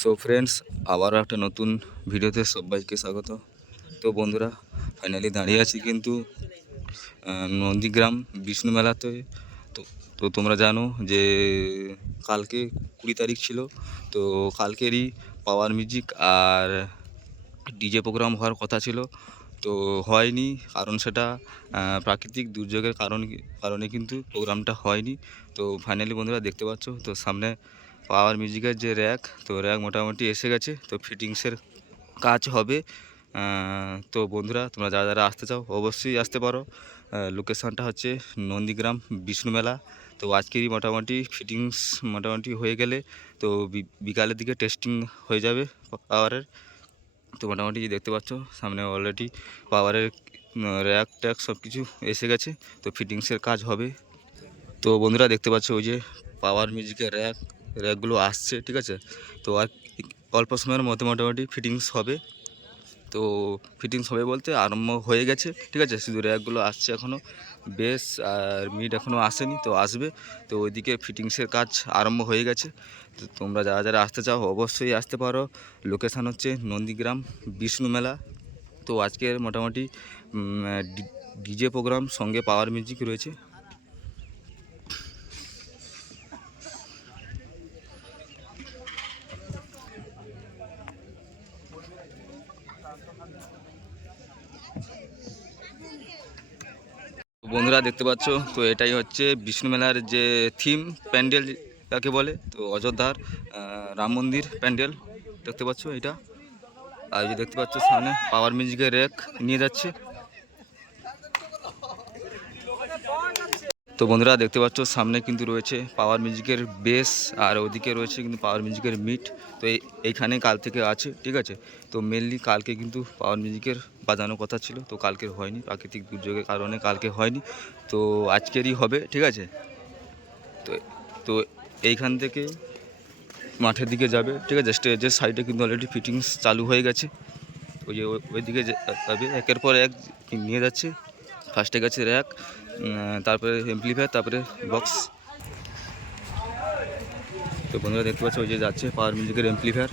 So friends আবারও একটা নতুন ভিডিওতে সবাইকে স্বাগত। তো বন্ধুরা ফাইনালি দাঁড়িয়ে আছি কিন্তু নন্দীগ্রাম বিষ্ণু মেলাতে। তো তো তোমরা জানো যে কালকে কুড়ি তারিখ ছিল। তো কালকেরই পাওয়ার মিউজিক আর ডিজে প্রোগ্রাম হওয়ার কথা ছিল। তো হয়নি, কারণ সেটা প্রাকৃতিক দুর্যোগের কারণ কারণে কিন্তু প্রোগ্রামটা হয়নি। তো ফাইনালি বন্ধুরা দেখতে পাচ্ছ, তো সামনে পাওয়ার মিউজিকের যে র্যাক তো র্যাক মোটামুটি এসে গেছে, তো ফিটিংসের কাজ হবে। তো বন্ধুরা, তোমরা যারা যারা আসতে চাও, অবশ্যই আসতে পারো। লোকেশানটা হচ্ছে নন্দীগ্রাম বিষ্ণু মেলা। তো আজকেরই মোটামুটি ফিটিংস মোটামুটি হয়ে গেলে, তো বিকালের দিকে টেস্টিং হয়ে যাবে পাওয়ারের তো মোটামুটি দেখতে পাচ্ছ, সামনে অলরেডি পাওয়ারের র্যাক ট্যাক সব কিছু এসে গেছে, তো ফিটিংসের কাজ হবে। তো বন্ধুরা, দেখতে পাচ্ছ ওই যে পাওয়ার মিউজিকের র্যাক র্যাকগুলো আসছে, ঠিক আছে? তো আর অল্প সময়ের মধ্যে মোটামুটি ফিটিংস হবে। তো ফিটিংস হবে বলতে আরম্ভ হয়ে গেছে, ঠিক আছে? শুধু র্যাকগুলো আসছে এখনও বেস আর মিড এখনও আসেনি, তো আসবে। তো ওইদিকে ফিটিংসের কাজ আরম্ভ হয়ে গেছে। তো তোমরা যারা যারা আসতে চাও, অবশ্যই আসতে পারো। লোকেশান হচ্ছে নন্দীগ্রাম বিষ্ণু মেলা। তো আজকের মোটামুটি ডিজে প্রোগ্রাম সঙ্গে পাওয়ার মিউজিক রয়েছে। বন্ধুরা দেখতে পাচ্ছ, তো এটাই হচ্ছে বিষ্ণু মেলার যে থিম প্যান্ডেল যাকে বলে, তো অযোধ্যার রাম মন্দির প্যান্ডেল দেখতে পাচ্ছ এটা। আর যে দেখতে পাচ্ছ সামনে পাওয়ার মিউজিকের রেক নিয়ে যাচ্ছে। তো বন্ধুরা দেখতে পাচ্ছ, সামনে কিন্তু রয়েছে পাওয়ার মিউজিকের বেস আর ওদিকে রয়েছে কিন্তু পাওয়ার মিউজিকের মিট তো এইখানে কাল থেকে আছে, ঠিক আছে? তো মেনলি কালকে কিন্তু পাওয়ার মিউজিকের বাজানোর কথা ছিল, তো কালকের হয়নি, প্রাকৃতিক দুর্যোগের কারণে কালকে হয়নি। তো আজকেরই হবে, ঠিক আছে? তো তো এইখান থেকে মাঠের দিকে যাবে, ঠিক আছে? স্টেজের সাইডে কিন্তু অলরেডি ফিটিংস চালু হয়ে গেছে। ওই যে ওই- ওইদিকে যাবে একের পর এক নিয়ে যাচ্ছে। ফার্স্টে গেছে র্যাক তারপরে এমপ্লিফায়ার তারপরে বক্স তো বন্ধুরা দেখতে পাচ্ছ, ওই যে যাচ্ছে পাওয়ার মিউজিকের এমপ্লিফায়ার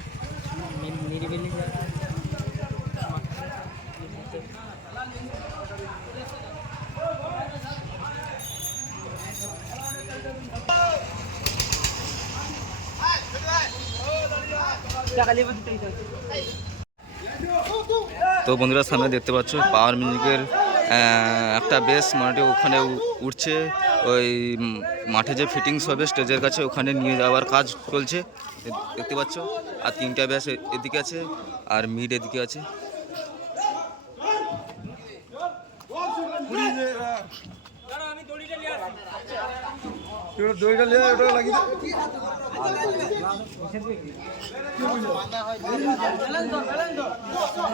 তো বন্ধুরা সামনে দেখতে পাচ্ছ পাওয়ার মিউজিকের একটা বেশ মোটামুটি ওখানে উঠছে। ওই মাঠে যে ফিটিংস হবে, স্টেজের কাছে ওখানে নিয়ে যাওয়ার কাজ চলছে। দেখতে পাচ্ছ? আর তিনটা ব্যাস এদিকে আছে, আর মিড এদিকে আছে। দাও।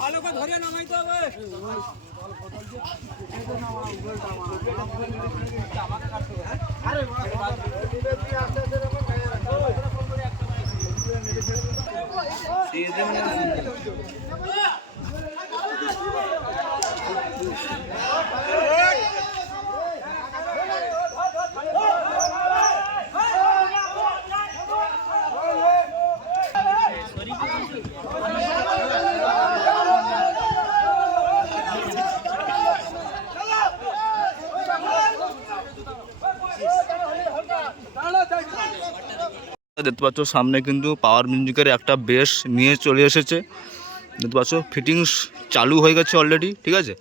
ভালো করে ধরে নামাই তো আরে দেখতে পাচ্ছ সামনে কিন্তু পাওয়ার মিউজিকের একটা বেস নিয়ে চলে এসেছে। দেখতে পাচ্ছ ফিটিংস চালু হয়ে গেছে অলরেডি ঠিক আছে?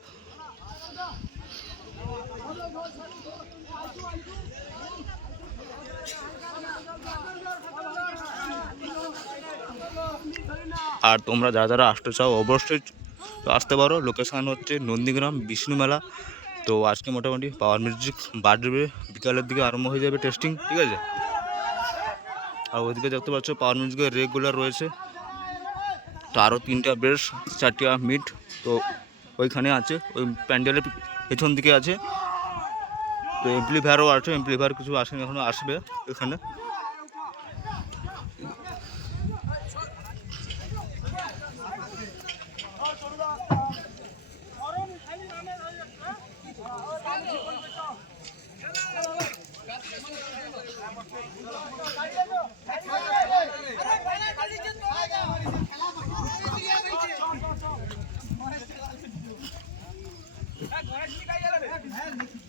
আর তোমরা যারা যারা আসতে চাও, অবশ্যই আসতে পারো। লোকেশান হচ্ছে নন্দীগ্রাম, বিষ্ণু মেলা। তো আজকে মোটামুটি পাওয়ার মিউজিক বাজবে, বিকালের দিকে আরম্ভ হয়ে যাবে টেস্টিং ঠিক আছে? আর ওইদিকে দেখতে পাচ্ছ পাওয়ার মিউজিকের রেগুলার রয়েছে। তো আরও তিনটা বেশ, চারটা মিট, তো ওইখানে আছে, ওই প্যান্ডেলের পেছন দিকে আছে। তো এমপ্লিফায়ারও আছে এমপ্লিফায়ার কিছু আসেনি এখনও আসবে এখানে। આ ગોળા નીકળી ગયા લે